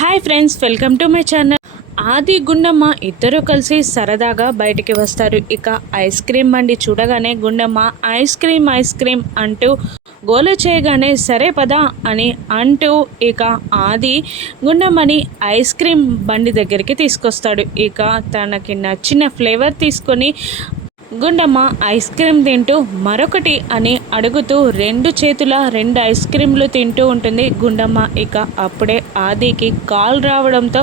Hi friends, welcome to my channel. ఆది గుండమ్మ ఇద్దరు కలిసి సరదాగా బయటికి వస్తారు. ఇక ఐస్ క్రీమ్ బండి చూడగానే గుండమ్మ ఐస్ క్రీమ్ అంటూ గోల చేయగానే సరే పదా అని అంటూ ఇక ఆది గుండమ్మని ఐస్ క్రీమ్ బండి దగ్గరికి తీసుకొస్తాడు. ఇక తనకి నచ్చిన ఫ్లేవర్ తీసుకొని గుండమ్మ ఐస్ క్రీమ్ తింటూ మరొకటి అని అడుగుతూ రెండు ఐస్ క్రీమ్లు తింటూ ఉంటుంది గుండమ్మ. ఇక అప్పుడే ఆదికి కాల్ రావడంతో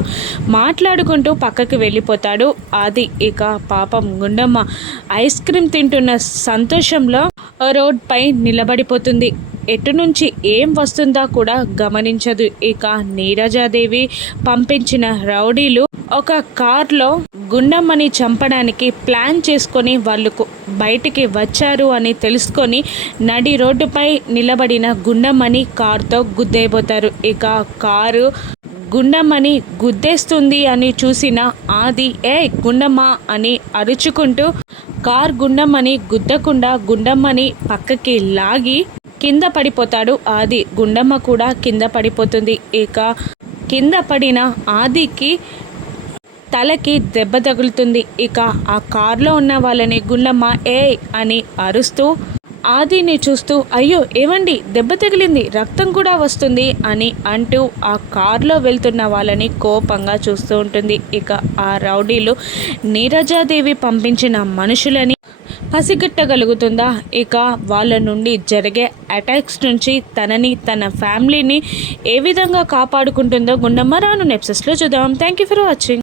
మాట్లాడుకుంటూ పక్కకి వెళ్ళిపోతాడు ఆది. ఇక పాపం గుండమ్మ ఐస్ క్రీమ్ తింటున్న సంతోషంలో రోడ్పై నిలబడిపోతుంది. ఎటు నుంచి ఏం వస్తుందా కూడా గమనించదు. ఇక నీరజాదేవి పంపించిన రౌడీలు ఒక కార్లో గుండమ్మని చంపడానికి ప్లాన్ చేసుకొని వాళ్ళు బయటికి వచ్చారు అని తెలుసుకొని నడి రోడ్డుపై నిలబడిన గుండమ్మని కారుతో గుద్దేయబోతారు. ఇక కారు గుండమ్మని గుద్దేస్తుంది అని చూసిన ఆది గుండమ్మ అని అరుచుకుంటూ కార్ గుండమ్మని గుద్దకుండా గుండమ్మని పక్కకి లాగి కింద పడిపోతాడు ఆది. గుండమ్మ కూడా కింద పడిపోతుంది. ఇక కింద పడిన ఆదికి తలకి దెబ్బ తగులుతుంది. ఇక ఆ కార్లో ఉన్న వాళ్ళని గుండమ్మ అని అరుస్తూ ఆదిని చూస్తూ అయ్యో ఏమండి దెబ్బ తగిలింది, రక్తం కూడా వస్తుంది అని అంటూ ఆ కార్లో వెళ్తున్న వాళ్ళని కోపంగా చూస్తూ ఉంటుంది. ఇక ఆ రౌడీలు నీరజాదేవి పంపించిన మనుషులని పసిగట్టగలుగుతుందా? ఇక వాళ్ళ నుండి జరిగే అటాక్స్ నుంచి తనని తన ఫ్యామిలీని ఏ విధంగా కాపాడుకుంటుందో గుండమ్మ రాను ఎపిసోడ్స్లో చూద్దాం. Thank you for watching.